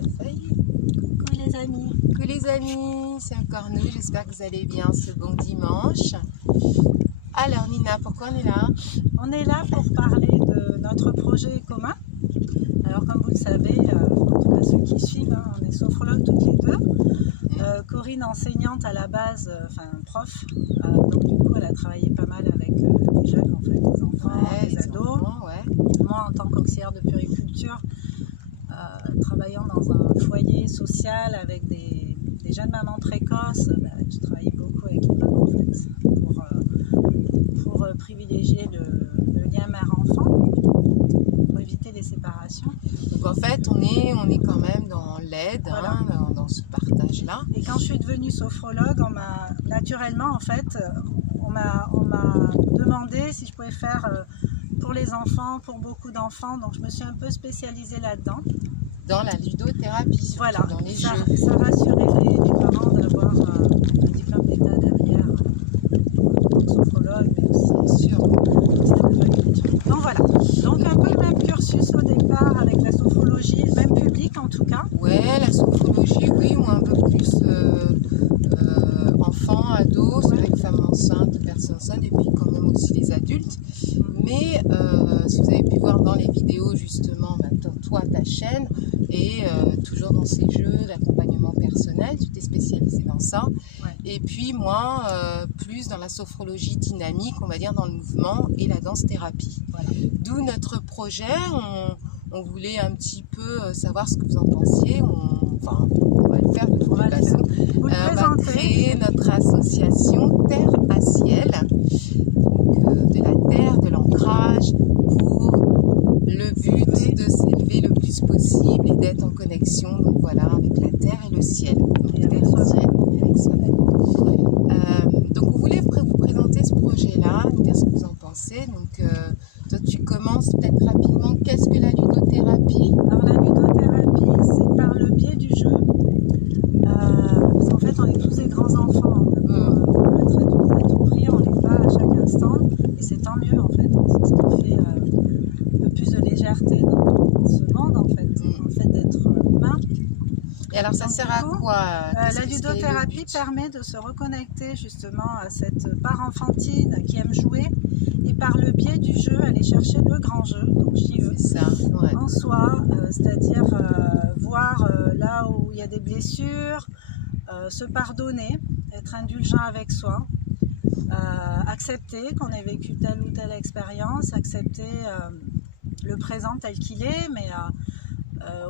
Coucou les amis. Coucou les amis, c'est encore nous, j'espère que vous allez bien ce bon dimanche. Alors Nina, pourquoi on est là? On est là pour parler de notre projet commun. Alors comme vous le savez, en tout cas ceux qui suivent, on est sophrologues toutes les deux. Corinne enseignante à la base, prof, donc du coup elle a travaillé pas mal avec des jeunes, en fait, des enfants, des ados. Enfants, ouais. Moi en tant qu'auxiliaire de puériculture, travaillant dans un foyer social avec des jeunes mamans précoces, je travaillais beaucoup avec les mamans en fait, pour privilégier le lien mère-enfant, pour éviter les séparations. Donc en fait on est quand même dans l'aide, Voilà. Dans ce partage-là. Et quand je suis devenue sophrologue, on m'a naturellement en fait, on m'a demandé si je pouvais faire pour les enfants, pour beaucoup d'enfants, donc je me suis un peu spécialisée là-dedans. Dans la ludothérapie, surtout, Voilà, dans les ça jeux. rassurait les parents d'avoir un diplôme d'État derrière, donc sophrologue, mais aussi Sûr. donc voilà, donc un peu le même cursus au départ avec la sophrologie, le même public en tout cas. Ouais, la sophrologie, oui, ou un peu plus enfants, ados, c'est vrai que femmes enceintes, personnes enceintes, et puis quand même aussi les adultes. Mais si vous avez pu voir dans les vidéos justement, toi, ta chaîne, et toujours dans ces jeux d'accompagnement personnel, tu t'es spécialisée dans ça. Ouais. Et puis moi, plus dans la sophrologie dynamique, on va dire dans le mouvement et la danse-thérapie. Voilà. D'où notre projet, on voulait un petit peu savoir ce que vous en pensiez. On va le faire de toute façon. Vous le On va présentez. créer notre association Terre à Ciel, donc, de la terre, de l'ancrage, pour le but de s'élever le plus possible et d'être en connexion, donc voilà, avec la terre et le ciel. Donc, Et avec terre et soi-même. ciel, et avec soi-même. Donc on voulait vous présenter ce projet-là, nous dire ce que vous en pensez. Donc toi tu commences peut-être rapidement. Qu'est-ce que la ludothérapie? Alors la ludothérapie, c'est par le biais du jeu, parce qu'en fait on est tous des grands enfants, on peut être adulte à tout prix, on l'est pas à chaque instant, et c'est tant mieux en fait, c'est ce qui fait un peu plus de légèreté dans ce monde en fait, le fait d'être humain. Et alors ça Donc, sert du à coup, quoi? la ludothérapie permet de se reconnecter justement à cette part enfantine qui aime jouer, et par le biais du jeu aller chercher le grand jeu, donc JE, C'est ça, ouais. en soi, c'est-à-dire voir là où il y a des blessures, se pardonner, être indulgent avec soi, accepter qu'on ait vécu telle ou telle expérience, accepter le présent tel qu'il est, mais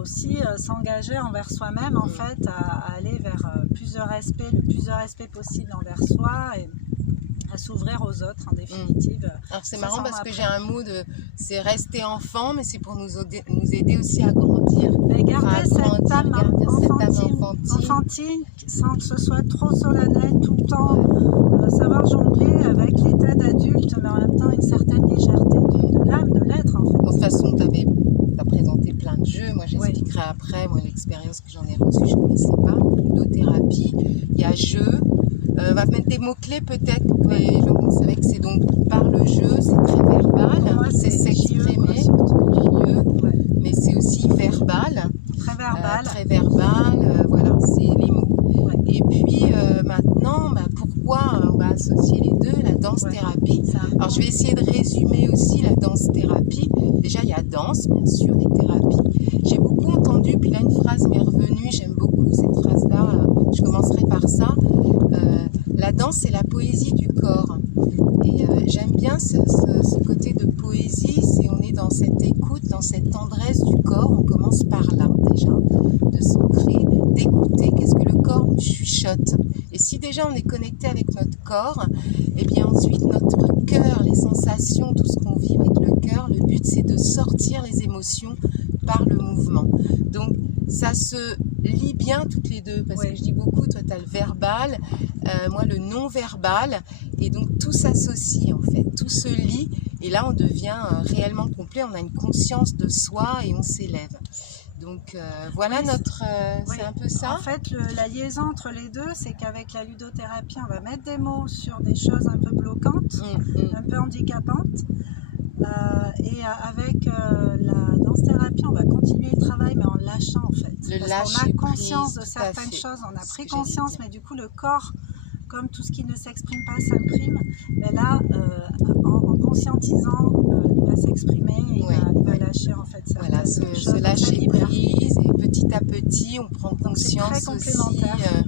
aussi s'engager envers soi-même en fait, à aller vers le plus de respect possible envers soi, et à s'ouvrir aux autres en définitive. Alors c'est Ça marrant s'en parce que apprend. j'ai un mot c'est rester enfant, mais c'est pour nous aider aussi à grandir. Mais garder cette âme enfantine enfantine. sans que ce soit trop solennel tout le temps, savoir jongler avec l'état d'adulte, mais en même temps une certaine légèreté de l'âme, de l'être en fait. De toute façon, tu as présenté plein de jeux. Moi, j'expliquerai après, moi, l'expérience que j'en ai reçue, je ne connaissais pas. Ludothérapie, il y a jeu. On va mettre des mots-clés peut-être pour que les gens vont savoir que c'est donc par le jeu, c'est très verbal, c'est s'exprimer, mais c'est aussi verbal. Très verbal. Très verbal, voilà, c'est les mots. Ouais. Et puis maintenant, pourquoi on va associer les deux, la danse-thérapie? Alors je vais essayer de résumer aussi la danse-thérapie. Déjà il y a danse, bien sûr, et thérapie. J'ai beaucoup entendu, puis là une phrase m'est revenue, j'aime beaucoup cette phrase-là, je commencerai par ça. La danse, c'est la poésie du corps. Et j'aime bien ce côté de poésie, on est dans cette écoute, dans cette tendresse du corps. On commence par là déjà, de s'ancrer, d'écouter qu'est-ce que le corps nous chuchote. Et si déjà on est connecté avec notre corps, et bien ensuite notre cœur, les sensations, tout ce qu'on vit avec le cœur, le but c'est de sortir les émotions par le mouvement. Donc ça se lie bien toutes les deux, parce que je dis beaucoup, toi tu as le verbal, moi le non-verbal, et donc tout s'associe en fait, tout se lie, et là on devient réellement complet, on a une conscience de soi et on s'élève. Donc voilà notre... c'est un peu ça. En fait, la liaison entre les deux, c'est qu'avec la ludothérapie, on va mettre des mots sur des choses un peu bloquantes, un peu handicapantes. Et avec la danse-thérapie, on va continuer le travail, mais en lâchant en fait. Le Parce qu'on a lâcher conscience prise, de tout à certaines fait. choses, on a C'est ce pris que j'allais conscience, dire. mais du coup le corps, comme tout ce qui ne s'exprime pas s'imprime, mais là, en conscientisant, il va s'exprimer et Ouais, il va ouais. lâcher en fait certaines Voilà, choses. se donc ça lâcher libère. prise et petit à petit on prend Donc c'est très conscience aussi complémentaire.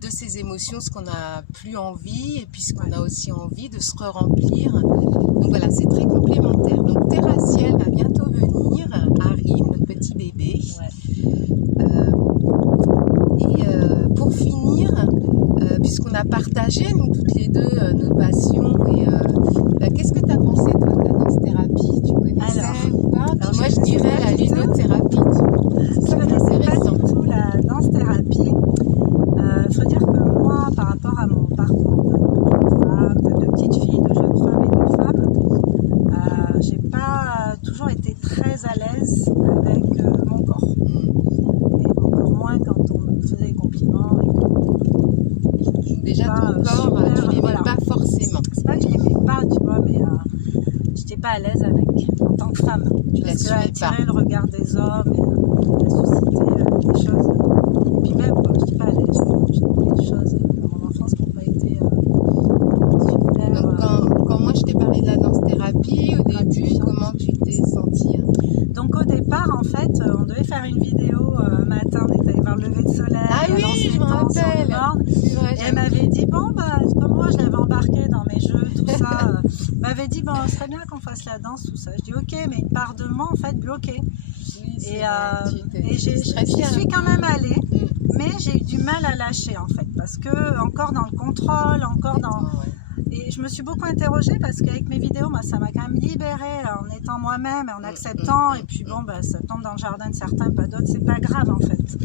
de ces émotions, ce qu'on n'a plus envie et puis ce qu'on Ouais. a aussi envie de se re-remplir. Donc voilà, c'est très complémentaire. Donc Terraciel va bientôt venir, Harry, notre petit bébé. Ouais. Pour finir, puisqu'on a partagé nous toutes les deux nos passions, qu'est-ce que tu as pensé toi de la danse-thérapie? Tu connaissais Alors, ou pas? alors, Puis moi je je dirais connaissais la pas du tout. lunothérapie. Je ne connaissais pas du tout la danse-thérapie. Il faut dire que moi, par rapport à mon parcours de femme, de petite fille, de jeune femme et de femme, j'ai pas toujours été très à l'aise avec mon corps. Et encore moins quand on me faisait des compliments. Déjà pas, ton corps, super, tu l'aimais voilà. pas forcément. C'est pas que je l'aimais pas, tu vois, mais j'étais pas à l'aise avec en tant que femme. Tu Parce qu'elle l'assumais pas. attirait le regard des hommes et elle suscitait des choses. Et puis même, quoi, je n'étais pas à l'aise. J'ai fait des choses dans mon enfance qui n'ont pas été super. Donc quand moi je t'ai parlé de la danse-thérapie, au début, gratifiante. comment tu t'es sentie? Donc au départ, en fait, on devait faire une vidéo un matin, on était allé voir le lever de soleil. Ah oui, lancer je me le temps sur le rappelle. board. C'est vrai, Et elle m'avait dit, bon, bah, comme moi je l'avais embarqué dans mes jeux, tout ça, elle m'avait dit, bon, ce serait bien qu'on fasse la danse, tout ça. Je dis, ok, mais une part de moi, en fait, bloquée. oui, c'est Et, vrai, et j'y suis quand même allée, mais j'ai eu du mal à lâcher, en fait, parce que encore dans le contrôle, encore dans... Et je me suis beaucoup interrogée parce qu'avec mes vidéos, moi, ça m'a quand même libérée en étant moi-même et en acceptant. Et puis bon, bah, ça tombe dans le jardin de certains, pas d'autres, c'est pas grave en fait.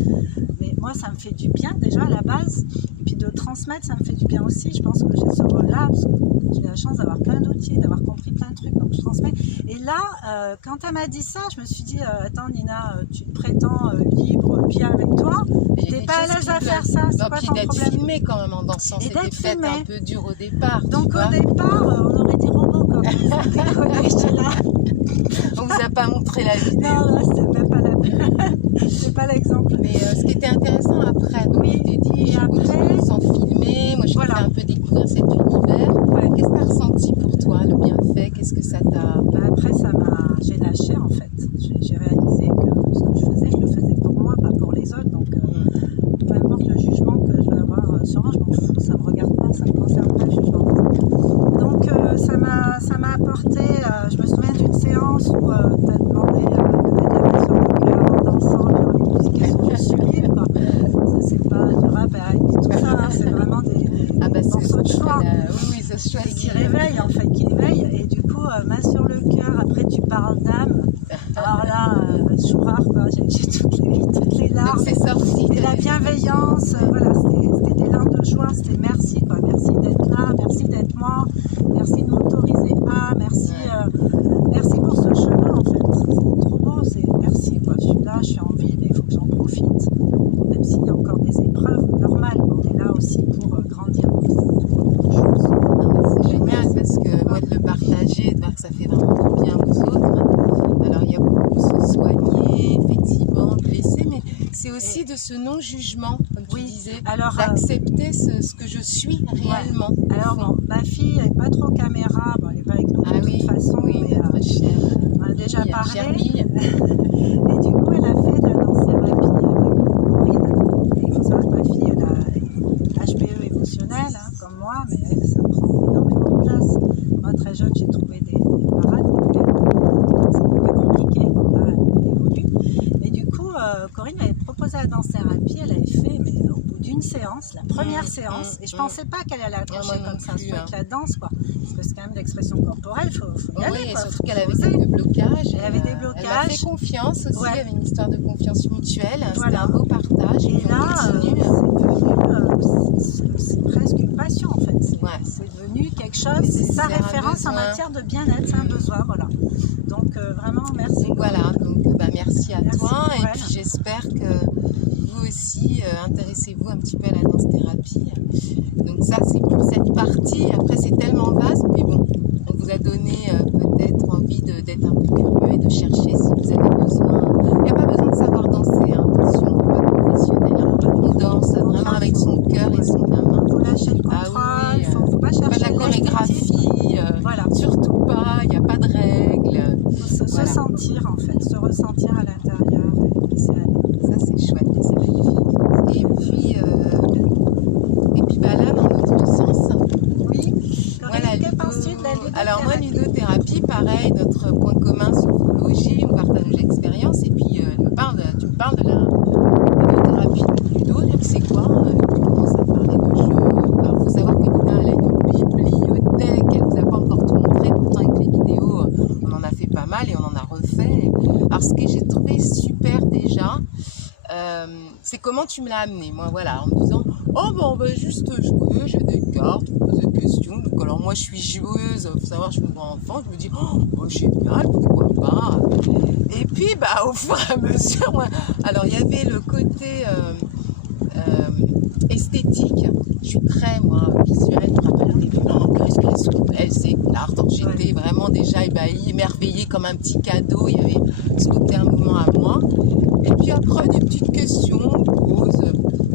Mais moi, ça me fait du bien déjà à la base. Et puis de transmettre, ça me fait du bien aussi. Je pense que j'ai ce rôle-là parce que j'ai la chance d'avoir plein d'outils, d'avoir compris plein de trucs, donc je transmets. Et là, quand elle m'a dit ça, je me suis dit, attends Nina, tu te prétends libre, bien avec toi. T'es pas à l'aise à faire ça, c'est quoi ton d'être problème? filmé quand même en dansant, Et c'était d'être peut-être filmé. un peu dur au départ. Donc tu au vois. départ, on aurait dit robot quand même. Décollé, j'étais là. On vous a pas montré la vidéo. Non, là, c'est même pas la c'est pas l'exemple. Mais ce qui était intéressant après, donc Oui, tu t'es dit, et je après- continue sans filmer, moi je Voilà. te fais un peu découvrir cet univers. Ouais. Qu'est-ce que tu as ressenti pour toi, le bienfait? Qu'est-ce que ça t'a... Bah, après, j'ai lâché en fait. J'ai réalisé que ce que je faisais, je le faisais pour moi, pas pour les autres. Donc peu importe le jugement que je vais avoir sur moi, je m'en fous, ça me regarde pas, ça me concerne pas le jugement des autres. Donc ça m'a apporté, je me souviens d'une séance où tu as demandé de mettre la main sur le cœur en dansant, puis en musique sublime, quoi. Ça c'est pas du rap et tout ça, hein, c'est vraiment des Ah bah c'est morceaux de choix. oui, ça se Et choisit. qui réveille en fait, qui éveille. Et du coup, main sur le cœur, après tu parles d'âme. Alors là, chourard, quoi, j'ai toutes les larmes. Donc c'est sorti. Et la bienveillance, voilà, c'était des larmes de joie, c'était merci, quoi. Merci d'être là, merci d'être moi, merci de m'autoriser à, merci, merci pour ce chemin en fait. C'est trop beau, c'est merci, quoi. Je suis là, je suis en vie, mais il faut que j'en profite. Même s'il y a encore des épreuves normales, on est là aussi pour grandir. C'est génial parce que moi de le partager, de voir que ça fait vraiment du bien aux autres. Alors il y a beaucoup de se soigner, effectivement, de laisser, mais c'est aussi de ce non-jugement, comme tu Oui. disais, Alors, d'accepter ce que je suis réellement. alors bon, ma fille elle n'est pas trop caméra, bon, elle n'est pas avec nous Ah de oui, toute façon, oui, mais notre chère on a déjà fille, parlé. chère Bille. Et du coup, elle a fait de la danse-thérapie avec Corinne. Et il faut savoir que ma fille, elle a une HPE émotionnelle, hein, comme moi, mais elle, ça prend énormément de place. Moi, très jeune, j'ai trouvé des parades, mais c'est un peu compliqué. Là, elle évolue. Et du coup, Corinne m'avait proposé la danse-thérapie. Elle avait fait, mais au bout d'une séance, la première séance, et je pensais pas qu'elle allait accrocher moi non comme ça, plus, soit avec la danse, quoi. Parce que c'est quand même de l'expression corporelle, il faut y aller, Oui, et quoi. surtout Faut qu'elle avait oser. quelques blocages. Elle avait des Elle m'a blocages. fait confiance aussi, Ouais. il y avait une histoire de confiance mutuelle. C'était Voilà. un beau partage. Et puis là, on continue. c'est presque une passion en fait. Ouais. C'est devenu quelque chose, Mais c'est sa c'est un référence en besoin. matière de bien-être, c'est un besoin, voilà. Donc vraiment, merci. Donc voilà, merci à Merci, toi. Et ouais. puis j'espère que vous aussi, intéressez-vous un petit peu à la danse-thérapie. Donc ça, c'est pour cette partie. Après, c'est tellement vaste, mais bon, on vous a donné peut-être envie d'être un peu curieux et de chercher si vous avez besoin. Il n'y a pas besoin de savoir danser, hein. Attention, on n'est pas professionnel. Hein. On danse vraiment avec son cœur et son main. Il faut lâcher le contrôle, Ah oui, faut pas chercher pas de la chorégraphie, voilà. surtout pas, il n'y a pas de règles. Il faut se sentir en fait, se ressentir à l'intérieur. Ça c'est chouette, c'est magnifique. Et puis bah là, dans notre sens, oui. voilà, Que penses-tu de la ludothérapie? Alors moi, ludothérapie, pareil, notre point commun, sophrologie, on partage nos expériences. Et puis tu me parles de la ludothérapie ludo, c'est quoi? Tu commences à parler de jeux. Alors il faut savoir que Nina, elle a une bibliothèque, elle ne nous a pas encore tout montré, pourtant avec les vidéos, on en a fait pas mal et on en a refait. Alors ce que j'ai trouvé super déjà, c'est comment tu me l'as amené, moi, voilà, en me disant oh ben on va juste jouer, j'ai des cartes, on pose des questions. Donc alors moi je suis joueuse, faut savoir je suis une grande enfant, je me dis oh génial, pourquoi pas. Et puis bah au fur et à mesure, moi, alors il y avait le côté esthétique, je suis très moi visuelle, je me rappelle au début, qu'est-ce qu'elles sont belles, c'est l'art, j'étais vraiment déjà ébahie, émerveillée comme un petit cadeau, il y avait ce côté un moment à moi. Et puis après des petites questions, on pose.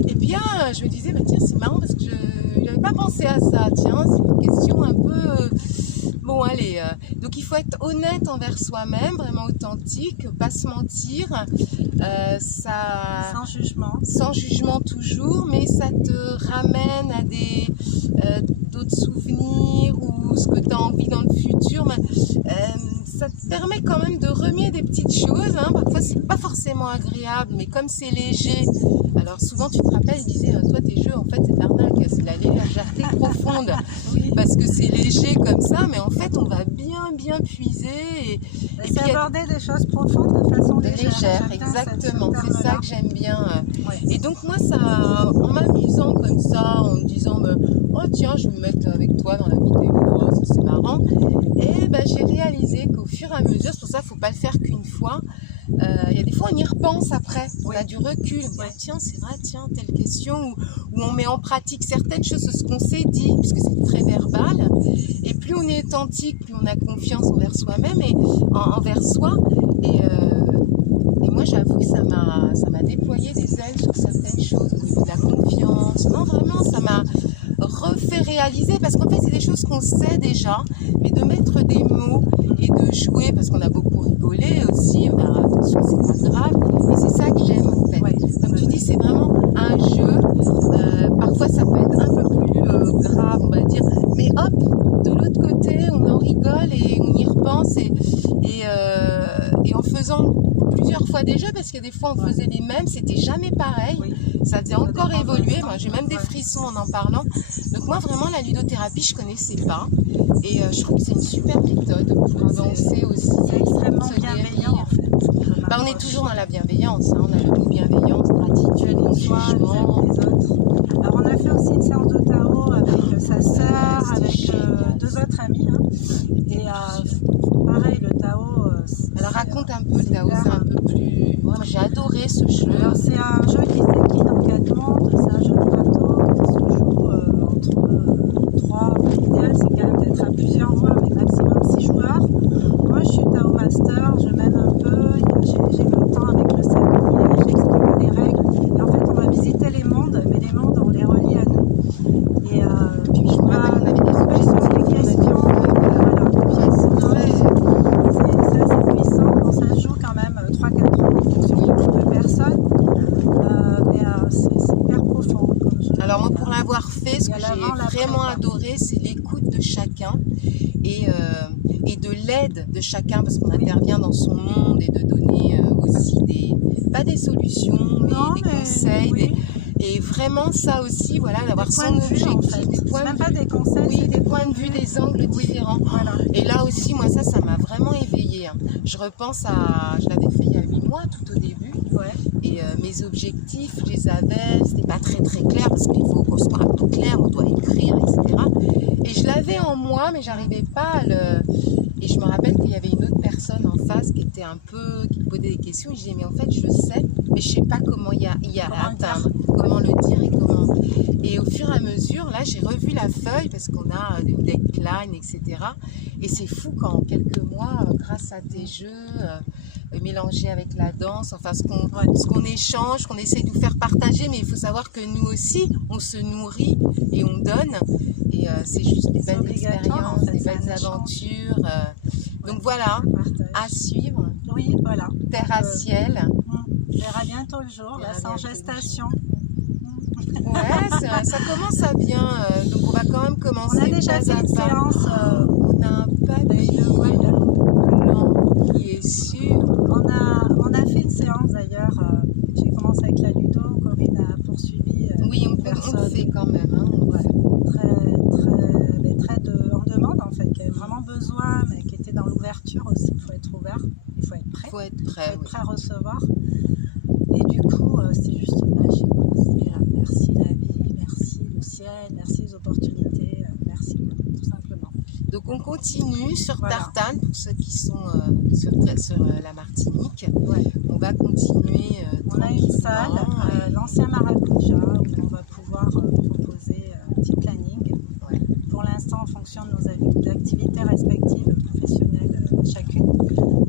Et bien je me disais, bah, tiens c'est marrant parce que je n'avais pas pensé à ça, tiens c'est une question un peu... Bon allez, donc il faut être honnête envers soi-même, vraiment authentique, pas se mentir, Sans jugement. Sans jugement toujours, mais ça te ramène à d'autres souvenirs ou ce que tu as envie dans le futur. Ça te permet quand même de remuer des petites choses, hein. Parfois c'est pas forcément agréable, mais comme c'est léger, alors souvent tu te rappelles, je disais, toi tes jeux en fait c'est de l'arnaque, c'est de la légèreté profonde, oui. Parce que c'est léger comme ça, mais en fait on va bien puiser et puis aborder des choses profondes de façon légère. Exactement, c'est ça que j'aime bien. Ouais. Et donc moi ça, en m'amusant comme ça, en me disant oh tiens je vais me mettre avec toi dans la vidéo, oh, ça c'est marrant, et ben j'ai réalisé qu'au fur et à mesure, c'est pour ça qu'il ne faut pas le faire qu'une fois, il y a des fois on y repense après, on a du recul, on dit, tiens c'est vrai, tiens telle question, où on met en pratique certaines choses de ce qu'on s'est dit, puisque c'est très verbal, et plus on est authentique, plus on a confiance envers soi-même et envers soi, et moi j'avoue que ça m'a déployé des ailes sur certaines choses, au niveau de la confiance, non vraiment ça m'a refait réaliser, parce qu'en fait c'est des choses qu'on sait déjà, mais de mettre des mots et de jouer, parce qu'on a beaucoup rigolé aussi, on a attention c'est pas grave, et c'est ça que j'aime en fait. Comme tu dis, c'est vraiment un jeu, parfois ça peut être un peu plus grave on va dire, mais hop, de l'autre côté on en rigole et on y repense, et en faisant plusieurs fois des jeux, parce que des fois on faisait les mêmes, c'était jamais pareil, ça faisait encore évoluer, moi j'ai même des frissons en parlant. Donc moi vraiment la ludothérapie je connaissais pas, et je trouve que c'est une super méthode pour avancer aussi. C'est extrêmement bienveillant en fait. Bah, on est toujours dans la bienveillance, hein. On a le mot bienveillance, gratitude, non-jugement. Alors on a fait aussi une séance de tarot avec sa sœur, avec deux autres amis, hein. Et pareil le Tao. Alors raconte un peu le Tao, c'est un peu plus... Moi j'ai adoré ce jeu. C'est un jeu qui s'écrit dans 4 mondes, c'est un jeu de plateau qui se joue entre 3, l'idéal c'est quand même d'être à plusieurs voix, mais maximum 6 joueurs. Moi je suis Tao Master, je mène un peu, j'ai le temps avec le sablier, j'explique les règles, et en fait on va visiter les mondes, mais les mondes on les relie à nous. Et puis je me rappelle, on avait des questions, c'est assez puissant, bon, ça se joue quand même 3-4 ans en fonction du nombre de personnes, mais c'est hyper profond comme jeu. Alors moi pour l'avoir fait, ce que j'ai vraiment adoré, c'est l'écoute de chacun et de l'aide de chacun, parce qu'on intervient dans son monde, et de donner aussi pas des solutions, mais des conseils, oui. Et vraiment ça aussi, voilà, d'avoir son objectif, en fait. des points même pas des conseils, oui, des points de vue, des angles différents. Voilà. Et là aussi, moi ça m'a vraiment éveillée, hein. Je repense je l'avais fait il y a 8 mois, tout au début, et mes objectifs, je les avais, c'était pas très clair, parce qu'il faut qu'on soit un peu clair, on doit écrire, etc. Et je l'avais en moi, mais j'arrivais pas à le... Et je me rappelle qu'il y avait une autre personne en face qui était qui me posait des questions, et je disais mais en fait je sais, mais je sais pas comment y atteindre, comment le dire et comment... Et au fur et à mesure, là, j'ai revu la feuille parce qu'on a des deadlines, etc. Et c'est fou quand en quelques mois, grâce à tes jeux, mélangés avec la danse, enfin ce qu'on échange, qu'on essaie de nous faire partager, mais il faut savoir que nous aussi, on se nourrit et on donne. Et c'est juste des belles expériences, des belles aventures. Donc voilà, à suivre. Oui, voilà. Terre à ciel. On verra bientôt le jour, là, c'est en gestation. Ouais, ça commence à bien. Donc on va quand même commencer. On a déjà fait une séance. On a un papier blanc qui est sûr. On a fait une séance d'ailleurs. J'ai commencé avec la ludo. Corinne a poursuivi. Oui, on le fait quand même. Hein, en demande en fait, qui avait vraiment besoin, mais qui était dans l'ouverture aussi. Il faut être ouvert, il faut être prêt. Il faut être prêt à recevoir. Et du coup, c'est juste magique. Merci la vie, merci le ciel, merci les opportunités, merci tout simplement. Donc on continue sur Tartane pour ceux qui sont sur la Martinique. Ouais. On va continuer. On a une salle, l'ancien Maracuja, où on va pouvoir proposer un petit planning. Ouais. Pour l'instant, en fonction de nos activités respectives, professionnelles chacune.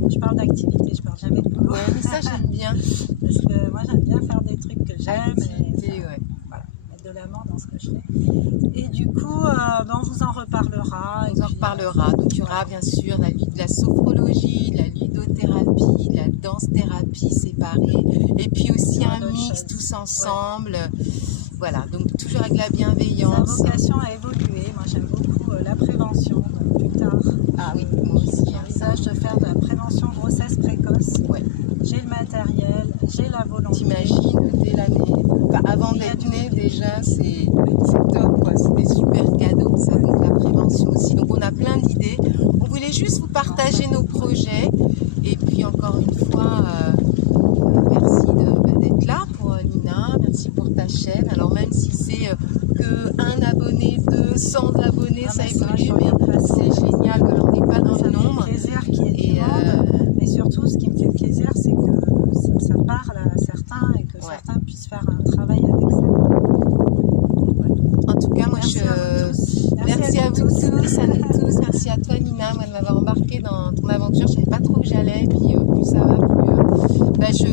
Je parle d'activité, je parle jamais de boulot. Ouais, mais ça j'aime bien. Parce que moi j'aime bien faire des trucs que j'aime. Voilà, mettre de l'amour dans ce que je fais. Et du coup, on vous en reparlera. On vous en reparlera. Donc il y aura bien sûr de la sophrologie, de la ludothérapie, de la danse-thérapie séparée. Et puis aussi un mix tous ensemble. Ouais. Voilà, donc toujours avec la bienveillance. Sa vocation a évolué. Moi j'aime beaucoup la prévention plus tard. Ah oui, moi aussi. J'envisage de faire de la prévention grossesse précoce. Ouais. J'ai le matériel, j'ai la volonté. T'imagines dès l'année, enfin, avant d'être né déjà, c'est top quoi, c'est des super cadeaux, ça, donc la prévention aussi. Donc on a plein d'idées. On voulait juste vous partager nos projets. Et puis encore une fois, merci d'être là pour Nina, merci pour ta chaîne. Alors même si c'est que 1 abonné, 200 abonnés, ça évolue, mais c'est génial, voilà, on n'est pas dans le nombre. Mais surtout, ce qui me fait plaisir, c'est que ça parle à certains et que certains puissent faire un travail avec ça. En tout cas, moi, merci à vous tous, à nous tous. Merci à toi, Nina, de m'avoir embarqué dans ton aventure. Je ne savais pas trop où j'allais. Puis plus ça va, plus